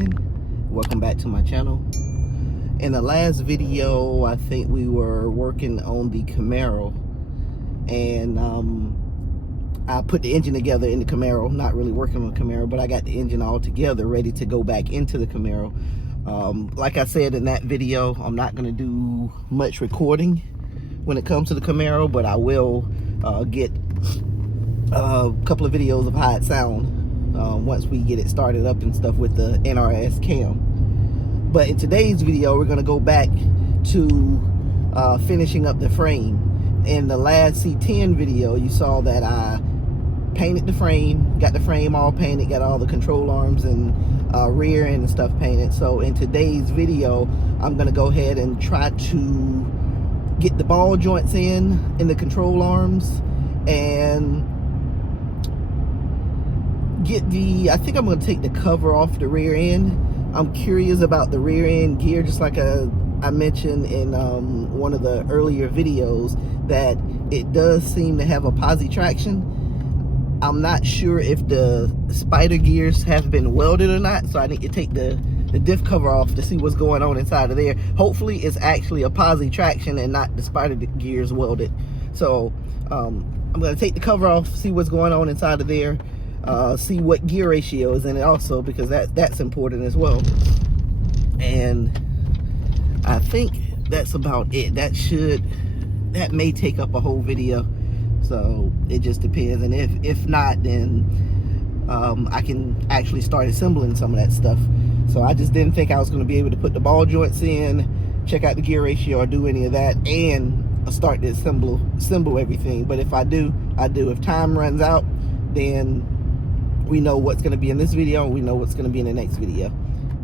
morning. Welcome back to my channel. In the last video, I think we were working on the Camaro, and I put the engine together in the Camaro. Not really working on the Camaro, but I got the engine all together ready to go back into the Camaro. Like I said in that video, I'm not going to do much recording when it comes to the Camaro, but I will get a couple of videos of how it sounds once we get it started up and stuff with the NRS cam. But in today's video, we're going to go back to finishing up the frame. In the last C10 video, you saw that I painted the frame, got the frame all painted, got all the control arms and rear end and stuff painted. So in today's video, I'm going to go ahead and try to get the ball joints in the control arms and get I think I'm going to take the cover off the rear end. I'm curious about the rear end gear, just like I mentioned in one of the earlier videos, that it does seem to have a posi traction. I'm not sure if the spider gears have been welded or not, so I need to take the diff cover off to see what's going on inside of there. Hopefully it's actually a posi traction and not the spider gears welded. So I'm going to take the cover off, see what's going on inside of there, see what gear ratio is in it also, because that's important as well. And I think that's about it. That may take up a whole video, so it just depends. And if not, then I can actually start assembling some of that stuff. So I just didn't think I was going to be able to put the ball joints in, check out the gear ratio, or do any of that, and start to assemble everything. But if I do, I do. If time runs out, then we know what's going to be in this video, and we know what's going to be in the next video.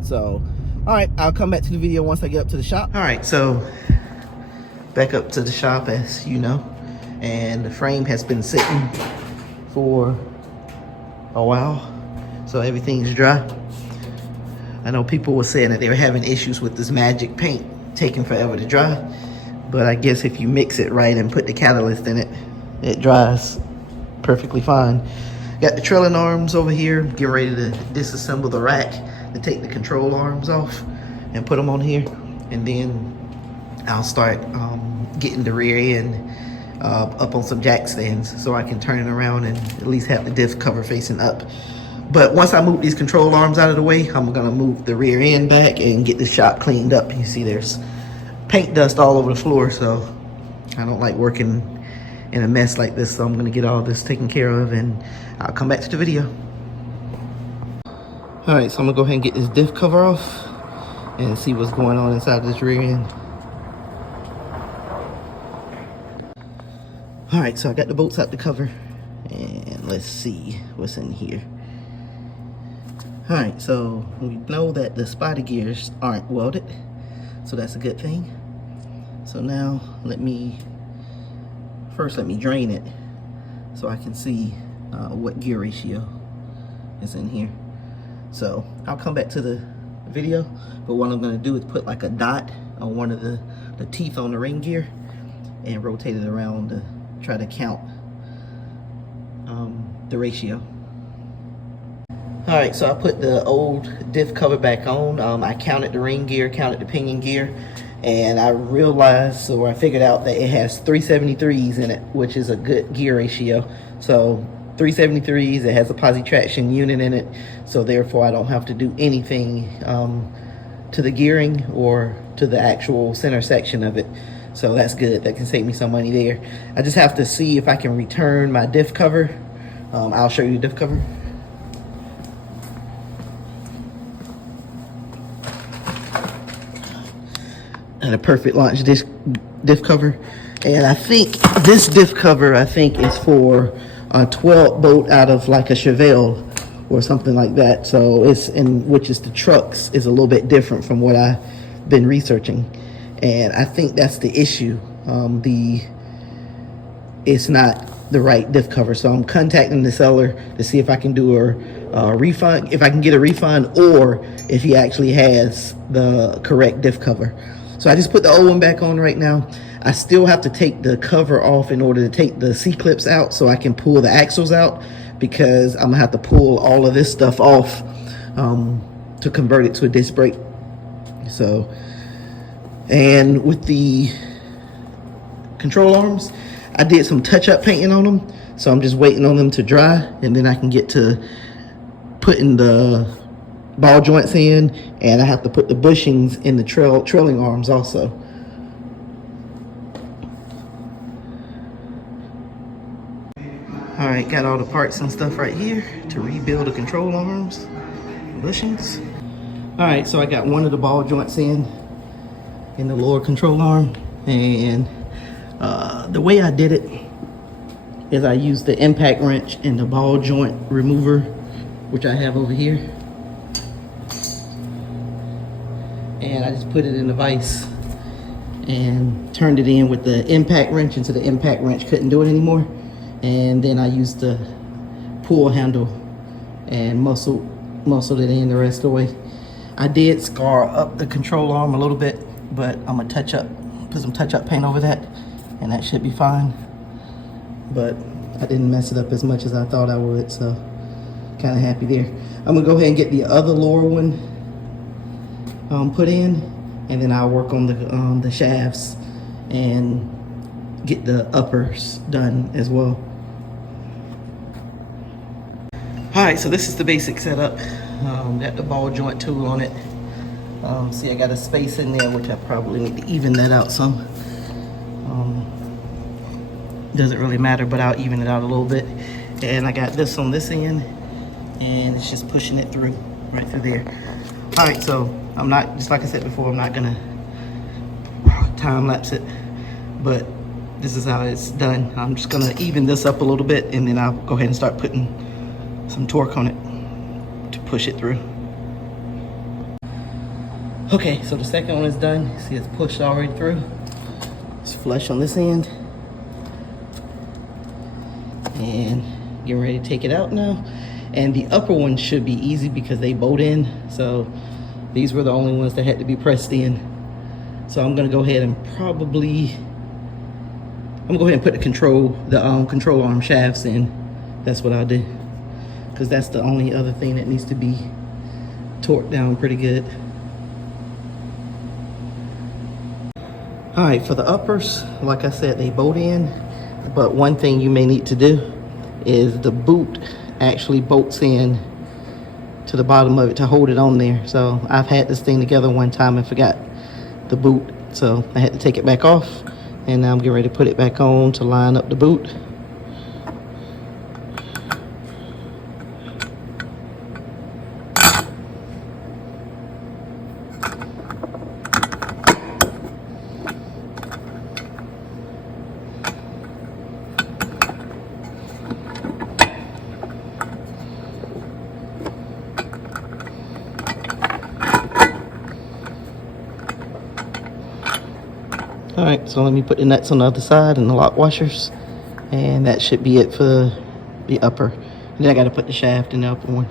So all right, I'll come back to the video once I get up to the shop. All right, so back up to the shop, as you know, and the frame has been sitting for a while, so everything's dry. I know people were saying that they were having issues with this magic paint taking forever to dry, but I guess if you mix it right and put the catalyst in it, it dries perfectly fine. Got the trailing arms over here, getting ready to disassemble the rack and take the control arms off and put them on here, and then I'll start getting the rear end up on some jack stands so I can turn it around and at least have the diff cover facing up. But once I move these control arms out of the way, I'm gonna move the rear end back and get the shop cleaned up. You see there's paint dust all over the floor, so I don't like working in a mess like this, so I'm gonna get all this taken care of and I'll come back to the video. All right, so I'm gonna go ahead and get this diff cover off and see what's going on inside this rear end. All right, so I got the bolts out the cover, and let's see what's in here. All right, so we know that the spider gears aren't welded, so that's a good thing. So now let me drain it so I can see what gear ratio is in here. So I'll come back to the video, but what I'm going to do is put like a dot on one of the teeth on the ring gear and rotate it around to try to count the ratio. All right, so I put the old diff cover back on. I counted the ring gear, counted the pinion gear, and I realized, or I figured out that it has 373s in it, which is a good gear ratio. So 373s, it has a posi traction unit in it, so therefore I don't have to do anything to the gearing or to the actual center section of it. So that's good. That can save me some money there. I just have to see if I can return my diff cover. I'll show you the diff cover. And a perfect launch diff cover. And I think this diff cover, is for a 12 bolt out of like a Chevelle or something like that. So which is the trucks, is a little bit different from what I've been researching. And I think that's the issue. It's not the right diff cover. So I'm contacting the seller to see if I can do a refund, if I can get a refund, or if he actually has the correct diff cover. So I just put the old one back on right now. I still have to take the cover off in order to take the C-clips out so I can pull the axles out, because I'm gonna have to pull all of this stuff off to convert it to a disc brake. So, and with the control arms, I did some touch-up painting on them, so I'm just waiting on them to dry, and then I can get to putting the ball joints in, and I have to put the bushings in the trailing arms also. All right, got all the parts and stuff right here to rebuild the control arms, bushings. All right, so I got one of the ball joints in the lower control arm, and the way I did it is I used the impact wrench and the ball joint remover, which I have over here, and I just put it in the vise and turned it in with the impact wrench until the impact wrench couldn't do it anymore, and then I used the pull handle and muscled it in the rest of the way. I did scar up the control arm a little bit, but I'm gonna put some touch-up paint over that, and that should be fine. But I didn't mess it up as much as I thought I would, so kind of happy there. I'm gonna go ahead and get the other lower one put in, and then I'll work on the shafts and get the uppers done as well. All right, so this is the basic setup. Got the ball joint tool on it. See, I got a space in there, which I probably need to even that out some. Doesn't really matter, but I'll even it out a little bit. And I got this on this end, and it's just pushing it through, right through there. All right, so I'm not, just like I said before, I'm not gonna time lapse it, but this is how it's done. I'm just gonna even this up a little bit, and then I'll go ahead and start putting some torque on it to push it through. Okay, so the second one is done. See, it's pushed already through. It's flush on this end. And getting ready to take it out now. And the upper one should be easy because they bolt in. So these were the only ones that had to be pressed in. So I'm gonna go ahead and I'm gonna go ahead and put the control arm shafts in. That's what I'll do, because that's the only other thing that needs to be torqued down pretty good. All right, for the uppers, like I said, they bolt in, but one thing you may need to do is the boot actually bolts in to the bottom of it to hold it on there. So I've had this thing together one time and forgot the boot, so I had to take it back off, and now I'm getting ready to put it back on to line up the boot. All right, so let me put the nuts on the other side and the lock washers, and that should be it for the upper. And then I got to put the shaft in the upper one.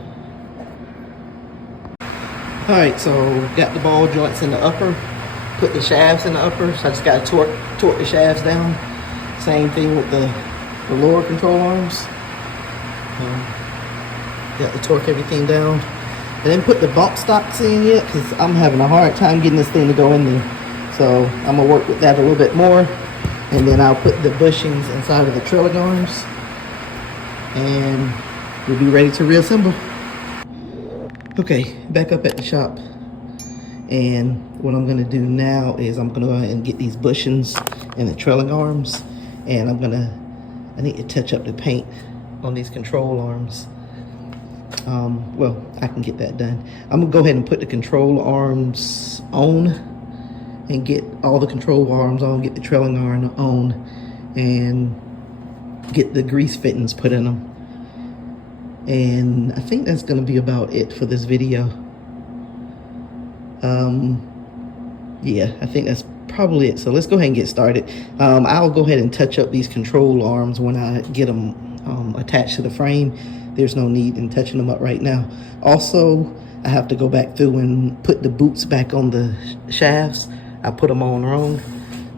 All right, so got the ball joints in the upper, put the shafts in the upper, so I just got to torque the shafts down. Same thing with the lower control arms. Got to torque everything down. I didn't put the bump stocks in yet because I'm having a hard time getting this thing to go in there. So I'm gonna work with that a little bit more, and then I'll put the bushings inside of the trailing arms, and we'll be ready to reassemble. Okay, back up at the shop, and what I'm gonna do now is I'm gonna go ahead and get these bushings and the trailing arms, and I need to touch up the paint on these control arms. Well, I can get that done. I'm gonna go ahead and put the control arms on and get all the control arms on, get the trailing arm on, and get the grease fittings put in them. And I think that's gonna be about it for this video. Yeah, I think that's probably it. So let's go ahead and get started. I'll go ahead and touch up these control arms when I get them attached to the frame. There's no need in touching them up right now. Also, I have to go back through and put the boots back on the shafts. I put them on wrong,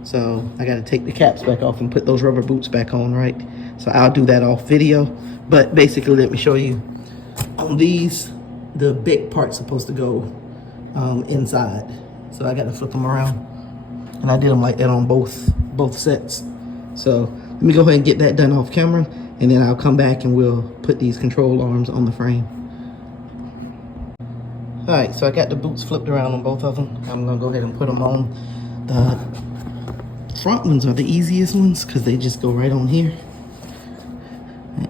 so I got to take the caps back off and put those rubber boots back on, right? So I'll do that off video, but basically let me show you. On these the big part's supposed to go inside. So I got to flip them around, and I did them like that on both sets. So let me go ahead and get that done off camera, and then I'll come back and we'll put these control arms on the frame. All right, so I got the boots flipped around on both of them. I'm gonna go ahead and put them on. The front ones are the easiest ones because they just go right on here.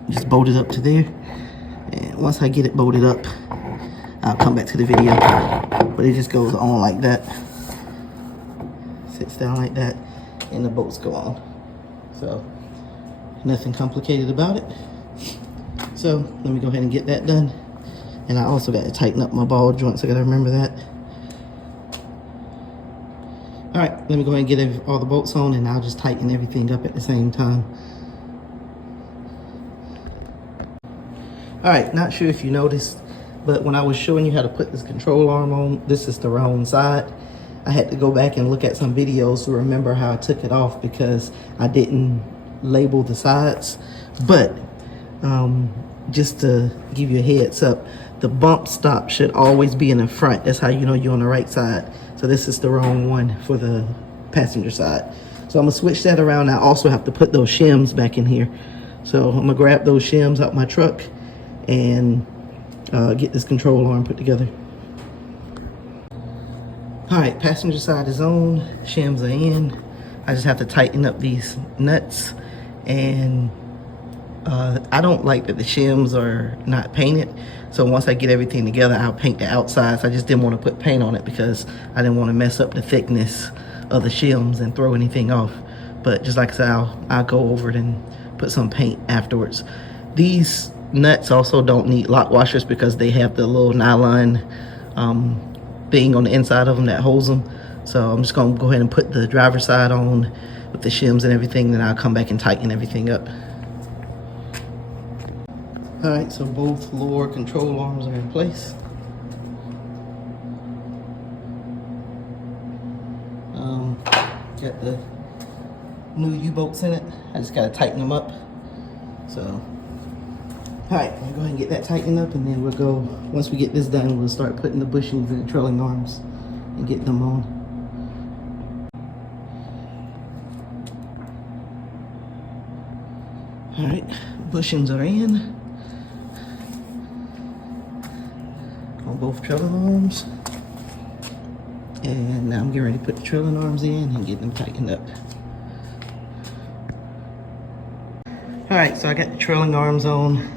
Just bolt it up to there. And once I get it bolted up, I'll come back to the video. But it just goes on like that. Sits down like that, and the bolts go on. So, nothing complicated about it. So, let me go ahead and get that done. And I also got to tighten up my ball joints. I got to remember that. All right, let me go ahead and get all the bolts on, and I'll just tighten everything up at the same time. All right, not sure if you noticed, but when I was showing you how to put this control arm on, this is the wrong side. I had to go back and look at some videos to remember how I took it off because I didn't label the sides. But just to give you a heads up, the bump stop should always be in the front. That's how you know you're on the right side. So this is the wrong one for the passenger side. So I'm gonna switch that around. I also have to put those shims back in here. So I'm gonna grab those shims out my truck and get this control arm put together. All right, passenger side is on, shims are in. I just have to tighten up these nuts, and I don't like that the shims are not painted. So once I get everything together, I'll paint the outsides. I just didn't want to put paint on it because I didn't want to mess up the thickness of the shims and throw anything off. But just like I said, I'll go over it and put some paint afterwards. These nuts also don't need lock washers because they have the little nylon thing on the inside of them that holds them. So I'm just gonna go ahead and put the driver's side on with the shims and everything, then I'll come back and tighten everything up. All right, so both lower control arms are in place. Got the new U-bolts in it. I just gotta tighten them up. So, all right, I'll go ahead and get that tightened up, and then we'll go, once we get this done, we'll start putting the bushings and the trailing arms and get them on. All right, bushings are in on both trailing arms. And now I'm getting ready to put the trailing arms in and get them tightened up. All right, so I got the trailing arms on.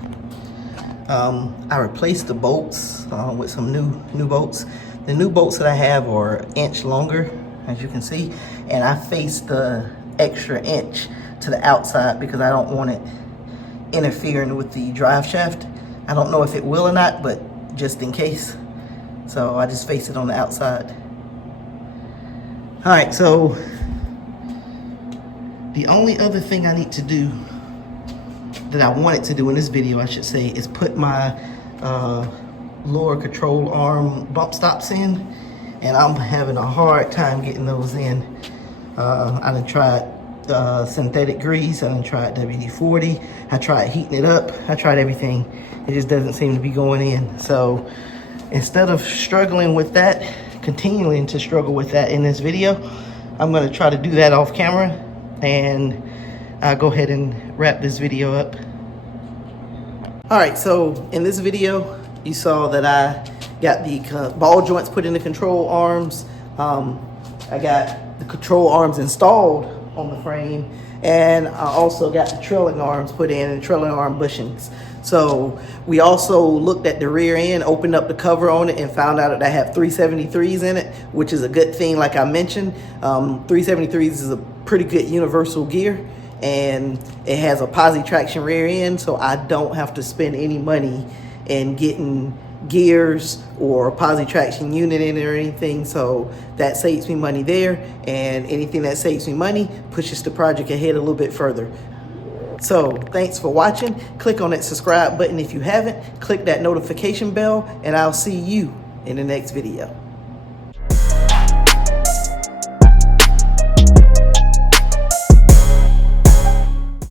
I replaced the bolts with some new bolts. The new bolts that I have are an inch longer, as you can see, and I faced the extra inch to the outside because I don't want it interfering with the drive shaft. I don't know if it will or not, but just in case. So I just face it on the outside. All right, so the only other thing I need to do, that I wanted to do in this video, I should say, is put my lower control arm bump stops in, and I'm having a hard time getting those in. I done tried synthetic grease, I done tried WD-40, I tried heating it up, I tried everything. It just doesn't seem to be going in. So instead of struggling with that, continuing to struggle with that in this video, I'm gonna try to do that off camera, and I'll go ahead and wrap this video up. All right, so in this video, you saw that I got the ball joints put in the control arms. I got the control arms installed on the frame, and I also got the trailing arms put in and trailing arm bushings. So we also looked at the rear end, opened up the cover on it, and found out that I have 373s in it, which is a good thing. Like I mentioned, 373s is a pretty good universal gear, and it has a posi traction rear end, so I don't have to spend any money in getting gears or a posi traction unit in it or anything. So that saves me money there, and anything that saves me money pushes the project ahead a little bit further. So thanks for watching. Click on that subscribe button if you haven't. Click that notification bell, and I'll see you in the next video.